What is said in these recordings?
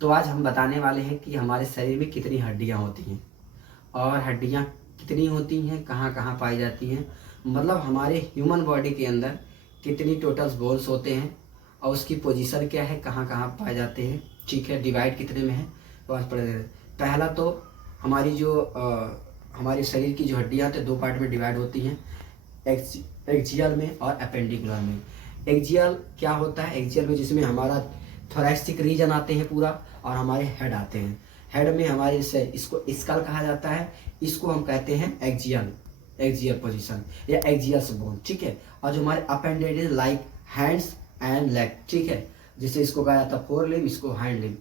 तो आज हम बताने वाले हैं कि हमारे शरीर में कितनी हड्डियां होती हैं और हड्डियां कितनी होती हैं, कहाँ कहाँ पाई जाती हैं, मतलब हमारे ह्यूमन बॉडी के अंदर कितनी टोटल बोन्स होते हैं और उसकी पोजीशन क्या है, कहाँ कहाँ पाए जाते हैं, ठीक है, डिवाइड कितने में है। तो आज पढ़ पहला तो हमारी जो हमारे शरीर की जो हड्डियाँ होती हैं दो पार्ट में डिवाइड होती हैं, एक्सियल में और अपेंडिकुलर में। एक्सियल क्या होता है? एक्सियल में जिसमें हमारा थोरैसिक रीजन आते हैं पूरा और हमारे हेड आते हैं। हेड में हमारे से इसको स्कल कहा जाता है, इसको हम कहते हैं एक्सियल पोजीशन या एक्सियल बोन, ठीक है। और जो हमारे appendages like hands and leg, ठीक है, जिसे इसको कहा जाता है फोर लिम्ब, इसको हैंड लिम्ब,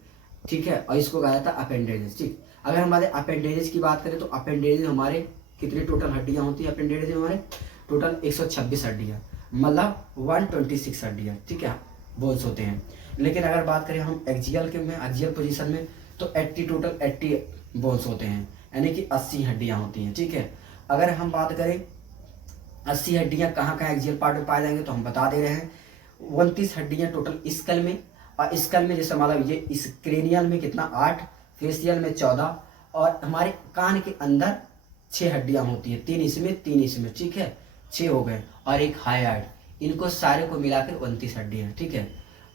ठीक है, और इसको कहा जाता है अपेंडेजेस, ठीक। अगर हमारे अपेंडेजेस की बात करें तो अपेंडेजेस हमारे कितनी टोटल हड्डियां होती है? अपेंडेजेस में हमारे टोटल 126 हड्डियां, मतलब 126 हड्डियां, ठीक है, बोन्स होते हैं। लेकिन अगर बात करें हम एक्सियल पोजीशन में तो 80 बोन्स होते हैं, यानी कि 80 हड्डियां होती हैं, ठीक है। अगर हम बात करें 80 हड्डियां कहाँ कहाँ एक्सियल पार्ट में पाए जाएंगे तो हम बता दे रहे हैं 29 हड्डियां टोटल स्कल में, और स्कल में जैसे मतलब ये इस क्रेनियल में कितना 8, फेसियल में 14, और हमारे कान के अंदर 6 हड्डियां होती हैं, 3 इसमें, ठीक है, 6 हो गए, और एक हाइड, इनको सारे को मिलाकर 29 हड्डियां, ठीक है,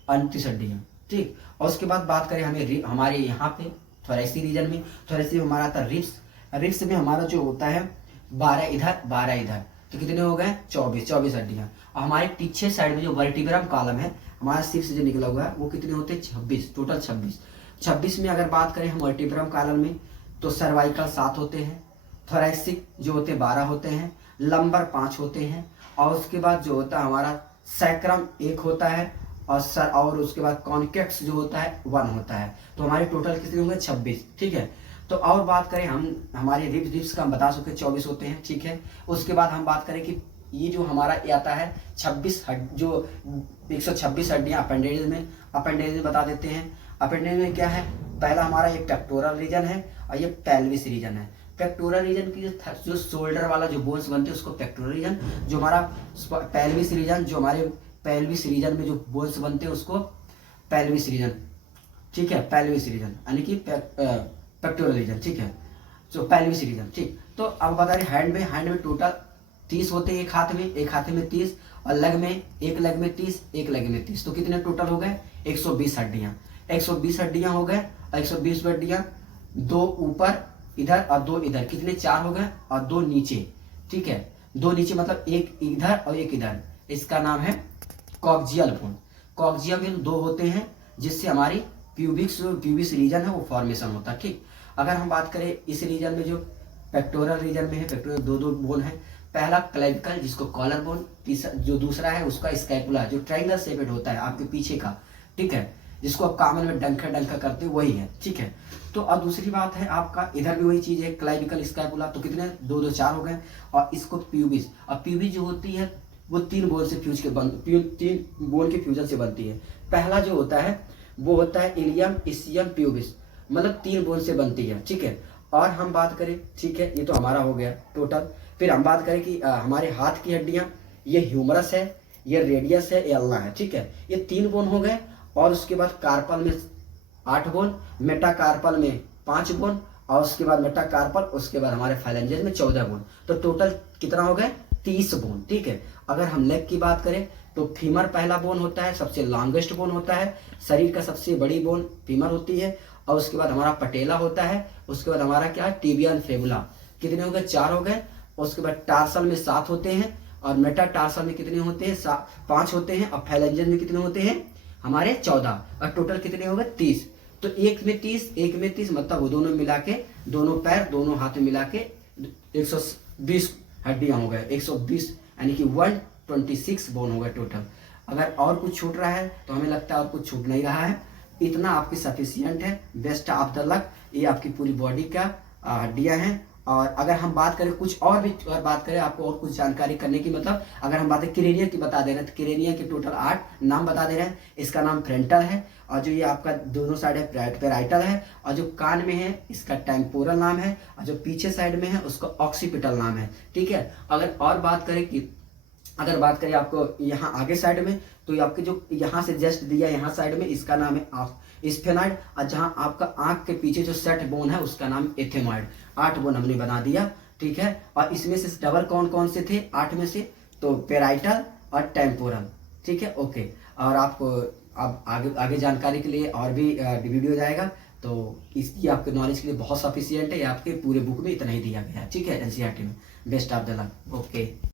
29 हड्डियां, ठीक। और उसके बाद बात करें हमारे यहाँ पे थोरैसिक रीजन में, थोरैसिक में हमारा आता रिब्स में हमारा जो होता है 12 इधर 12 इधर, तो कितने हो गए? 24 हड्डियां। और हमारे पीछे साइड में जो वर्टिब्रम कॉलम है हमारा सिर से जो निकला हुआ है वो कितने होते हैं? 26, टोटल 26 में अगर बात करें हम वर्टिब्रम कॉलम में तो सर्वाइकल 7 होते हैं, थोरैसिक जो होते हैं 12 होते हैं, लंबर 5 होते हैं, और उसके बाद जो होता है हमारा सैक्रम 1 होता है, और उसके बाद कॉन्केक्स जो होता है 1 होता है। तो हमारे टोटल कितने होंगे? 26, ठीक है। तो और बात करें हम हमारे रिब्स का हम बता सकते 24 होते हैं, ठीक है। उसके बाद हम बात करें कि ये जो हमारा ये आता है 126 हड्डियां अपेंडेज में बता देते हैं। अपेंडेज में क्या है? पहला हमारा ये पेक्टोरल रीजन है और ये पेल्विस रीजन है। पेक्टोरल रीजन की जो शोल्डर वाला जो बोन्स बनते हैं उसको पेक्टोरल रीजन, जो हमारा पेल्विस रीजन, जो हमारे पेल्विस रीजन में जो बोन्स बनते हैं उसको पेल्विस रीजन, ठीक है, पेल्विस रीजन यानी कि पेक्टोरल रीजन, ठीक है, जो पेल्विस रीजन, ठीक। तो अब बता रहे हैंड में टोटल 30 होते हैं, एक हाथ में 30, और एक लेग में 30, एक लेग में 30, तो कितने टोटल हो गए? 120 हड्डियां। 120 हड्डियां हो गए, 120 हड्डियां, 2 ऊपर इधर और 2 इधर, कितने? 4 हो गए, और 2 नीचे, ठीक है, 2 नीचे मतलब एक इधर और एक इधर, इसका नाम है कॉक्सियल बोन। कॉक्सियल में 2 होते हैं जिससे हमारी प्यूबिस रीजन है वो फॉर्मेशन होता है, ठीक। अगर हम बात करें इस रीजन में जो पेक्टोरल रीजन में है, पेक्टोरल 2 बोन है, पहला क्लेविकल जिसको कॉलर बोन, जो दूसरा है उसका स्कैपुला जो ट्रायंगल शेपेड होता है आपके पीछे का, ठीक है, जिसको आप कामन में डंका करते वही है, ठीक है। तो अब दूसरी बात है आपका इधर भी वही चीज है, क्लेविकल स्कैपुला, तो कितने? 2 4 हो गए, और इसको प्यूबिस, और प्यूबिस जो होती है वो 3 बोन से तीन बोन के फ्यूजन से बनती है। पहला जो होता है वो होता है इलियम इसियम प्यूबिस, मतलब 3 बोन से बनती है, ठीक है। और हम बात करें, ठीक है, ये तो हमारा हो गया टोटल। फिर हम बात करें कि हमारे हाथ की हड्डियां, ये ह्यूमरस है, ये रेडियस है, ये अल्ना है, ठीक है, ये 3 बोन हो गए। और उसके बाद कार्पल में 8 बोन, मेटाकार्पल में 5 बोन, और उसके बाद मेटाकार्पल, उसके बाद हमारे फाइलेंजेस में 14 बोन, तो टोटल कितना हो गए? 30 बोन, ठीक है। अगर हम लेग की बात करें तो फीमर पहला बोन होता है, सबसे लॉन्गेस्ट बोन होता है, शरीर का सबसे बड़ी बोन फीमर होती है, और उसके बाद हमारा पटेला होता है, उसके बाद हमारा क्या है? टिबिया एंड फेबुला, कितने हो गए? 4 हो गए। उसके बाद टार्सल में 7 होते हैं, और मेटाटार्सल में कितने होते हैं? 5 होते हैं, और फैलेंजेस में कितने होते हैं? हमारे 14, और टोटल कितने हो गए? 30। तो एक में 30 मतलब वो दोनों मिला के, दोनों पैर दोनों हाथ मिला के 120 हड्डियां हो गए, 120 यानी कि 126 बोन हो गए टोटल। अगर और कुछ छूट रहा है तो हमें लगता है और कुछ छूट नहीं रहा है, इतना आपकी सफिशियंट है। बेस्ट ऑफ द लक, ये आपकी पूरी बॉडी का हड्डियां हैं। और अगर हम बात करें कुछ और भी बात करें आपको और कुछ जानकारी करने की, मतलब अगर हम बात करें क्रेनिया की बता दे रहे हैं, तो क्रेनिया के टोटल 8 नाम बता दे रहे हैं। इसका नाम फ्रंटल है, और जो ये आपका दोनों साइड है पेराइटल है, और जो कान में है इसका टेम्पोरल नाम है, और जो पीछे साइड में है उसका ऑक्सीपिटल नाम है, ठीक है। अगर बात करें आपको यहाँ आगे साइड में तो ये आपके जो यहाँ से जस्ट दिया यहाँ साइड में, इसका नाम है स्फेनॉइड, और जहाँ आपका आंख के पीछे जो सेट बोन है उसका नाम एथेमॉइड। 8 बोन हमने बना दिया, ठीक है। और इसमें से डबल कौन कौन से थे 8 में से, तो पेराइटल और टेम्पोरल, ठीक है, ओके। और आपको अब आगे जानकारी के लिए और भी वीडियो जाएगा, तो इसकी आपके नॉलेज के लिए बहुत सफिशियंट है, ये आपके पूरे बुक में इतना ही दिया गया है, ठीक है, एनसीईआरटी में। Best of the luck, okay.